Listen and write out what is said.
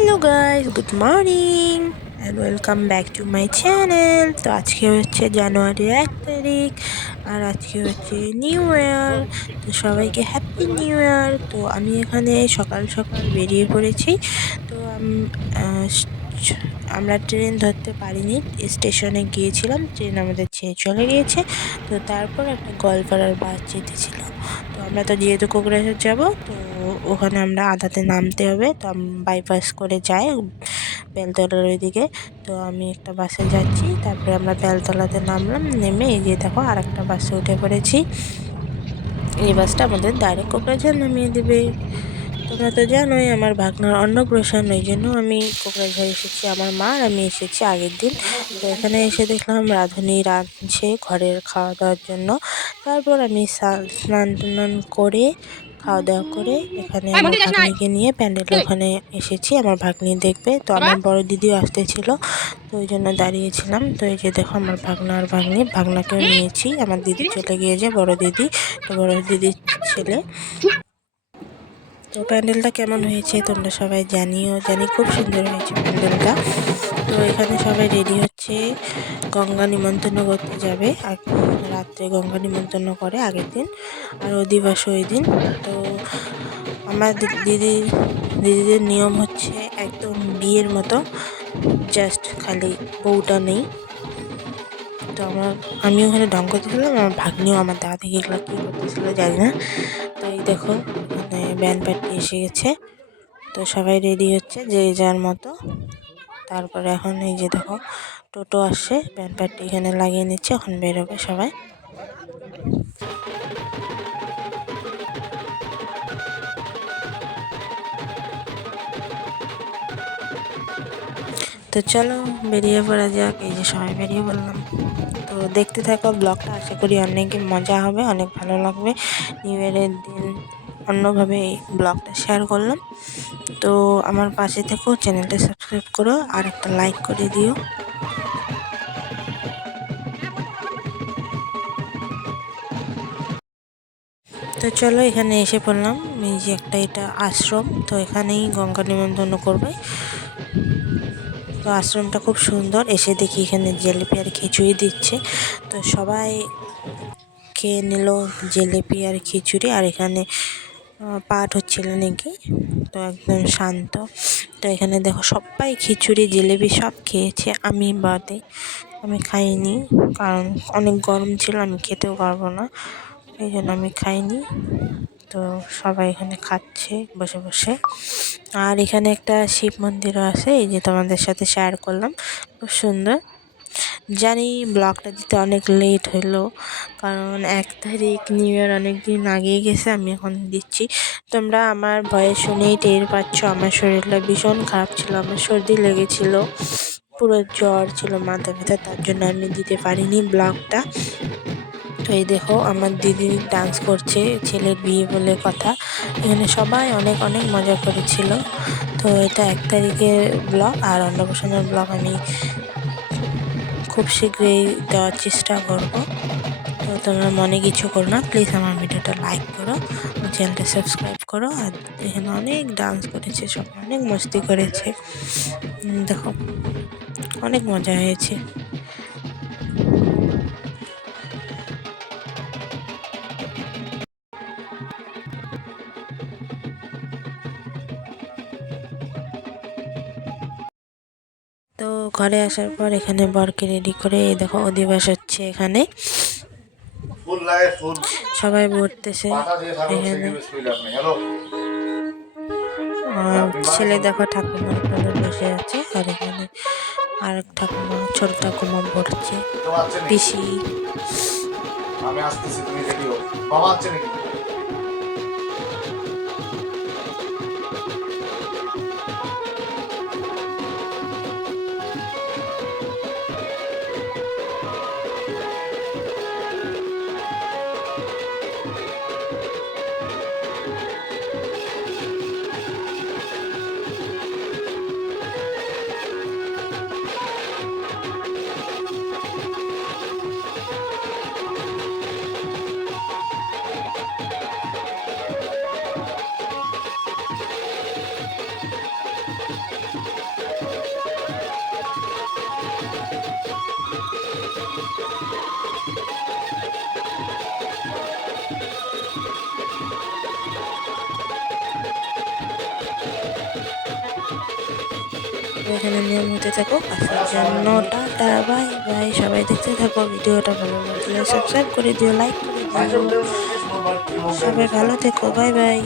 Hello guys, good morning and welcome back to my channel. তো আজকে হচ্ছে জানুয়ারির 1 তারিখ আর আজকে হচ্ছে নিউ ইয়ার। তো সবাইকে হ্যাপি নিউ ইয়ার। তো আমি এখানে সকাল সকাল বেরিয়ে পড়েছি। তো আমরা ট্রেন ধরতে পারিনি, স্টেশনে গিয়েছিলাম, ট্রেন আমাদের ছেড়ে চলে গিয়েছে। তো তারপর একটা গোয়ালপাড়ার বাস যেতেছিল। তো আমরা তো যেহেতু কোকরাঝার যাব, তো ওখানে আমরা আধাতে নামতে হবে। তো বাইপাস করে যাই বেলতলার ওইদিকে। তো আমি একটা বাসে যাচ্ছি, তারপরে আমরা বেলতলাতে নামলাম, নেমে এই যে দেখো আর একটা বাসে উঠে পড়েছি। এই বাসটা আমাদের ডাইরেক্ট কোকরাঝার নামিয়ে দেবে। তোমরা তো জানোই আমার ভাগনার অন্নপ্রাশন, ওই জন্য আমি কোকরাঝার এসেছি। আমার মা আর আমি এসেছি আগের দিন। তো এখানে এসে দেখলাম রাঁধুনি রাঁধছে ঘরের খাওয়া দাওয়ার জন্য। তারপর আমি স্নান টান করে খাওয়া দাওয়া করে এখানে আমার ভাগ্নিকে নিয়ে প্যান্ডেলের ওখানে এসেছি আমার ভাগ্নি দেখবে। তো আমার বড় দিদিও আসতেছিল, তো ওই জন্য দাঁড়িয়েছিলাম। তো এই যে দেখো আমার ভাগনা আর ভাগনাকেও নিয়েছি। আমার দিদি চলে গিয়েছে, বড় দিদি, তো বড় দিদির ছেলে। তো প্যান্ডেলটা কেমন হয়েছে তোমরা সবাই জানিও, জানি খুব সুন্দর হয়েছে প্যান্ডেলটা। তো এখানে সবাই রেডি হচ্ছে, গঙ্গা নিমন্ত্রণ করতে যাবে। আর রাত্রে গঙ্গা নিমন্ত্রণ করে আগের দিন, আর অধিবাস ওই দিন। তো আমার দিদিদের নিয়ম হচ্ছে একদম বিয়ের মতো, জাস্ট খালি বউটা নেই। তো আমি ওখানে ঢং করতেছিলাম, আমার ভাগ্নিও আমার দাদা থেকে এগুলো কী করতেছিল জানি না। তো এই দেখো মানে ব্যান্ড পার্টি এসে গেছে। তো সবাই রেডি হচ্ছে যে যার মতো। তারপরে এখন এই যে দেখো টোটো আসছে, ব্যান্ড পার্টি এখানে লাগিয়ে নিচ্ছে, এখন বেরোবে সবাই। তো চলো বেরিয়ে পড়া যাক। এই যে সবাই বেরিয়ে পড়লাম। তো দেখতে থাকো ব্লগটা, আশা করি অনেক মজা হবে, অনেক ভালো লাগবে। নিউ ইয়ারের দিন অন্যভাবে এই ব্লগটা শেয়ার করলাম। তো আমার পাশে থেকো, চ্যানেলটা সাবস্ক্রাইব করো আর একটা লাইক করে দিও। তো চলো এখানে এসে পড়লাম। এই যে একটা এটা আশ্রম, তো এখানেই গঙ্গা নিমন্ত্রণ করবে। তো আশ্রমটা খুব সুন্দর। এসে দেখি এখানে জিলিপি আর খিচুড়ি দিচ্ছে। তো সবাই খেয়ে নিল জিলিপি আর খিচুড়ি। আর এখানে পাঠ হচ্ছিল নাকি, তো একদম শান্ত। তো এখানে দেখো সবাই খিচুড়ি জিলিপি সব খেয়েছে, আমি বাদে। আমি খাইনি, কারণ অনেক গরম ছিল, আমি খেতেও পারবো না, এই জন্য আমি খাইনি। তো সবাই এখানে খাচ্ছে বসে বসে। আর এখানে একটা শিব মন্দিরও আছে, এই যে তোমাদের সাথে শেয়ার করলাম, খুব সুন্দর। জানি ব্লগটা দিতে অনেক লেট হলো, কারণ 1 তারিখ নিউ ইয়ার অনেক দিন আগেই গেছে, আমি এখন দিচ্ছি। তোমরা আমার ভয়ে শুনেই টের পাচ্ছ আমার শরীরটা ভীষণ খারাপ ছিল, আমার সর্দি লেগেছিল, পুরো জ্বর ছিল, মাথা ব্যথা, তার জন্য আমি দিতে পারিনি ব্লগটা। তো এই দেখো আমার দিদি ডান্স করছে, ছেলের বিয়ে বলে কথা। এখানে সবাই অনেক অনেক মজা করেছিল। তো এটা 1 তারিখের ব্লগ, আর অন্নপ্রাশনের ব্লগ আমি খুব শীঘ্রই দেওয়ার চেষ্টা করব। তো তোমরা মনে কিছু করো না, প্লিজ আমার ভিডিওটা লাইক করো, আমার চ্যানেলটা সাবস্ক্রাইব করো। আর এখানে অনেক ডান্স করেছে, সবাই অনেক মস্তি করেছে, দেখো অনেক মজা হয়েছে। তো ঘরে আসার পর এখানে বরকে রেডি করে এই দেখো অধিবাস হচ্ছে এখানে, সবাই বলতেছে এখানে। ছেলে দেখো ঠাকুমার কোলে বসে আছে, আর এখানে আরেক ঠাকুমা, ছোট ঠাকুমা পড়ছে, পিসি। আমি আসতেছি, তুমি রেডি হও। বাবা আছে নাকি? সবাই এখানে নিয়ম হতে থাকো, আসার জন্য টাটা বাই বাই। সবাই দেখতে থাকো, ভিডিওটা ভালো লাগলে সাবস্ক্রাইব করে দিও, লাইক করে দিও। সবাই ভালো থেকো, বাই বাই।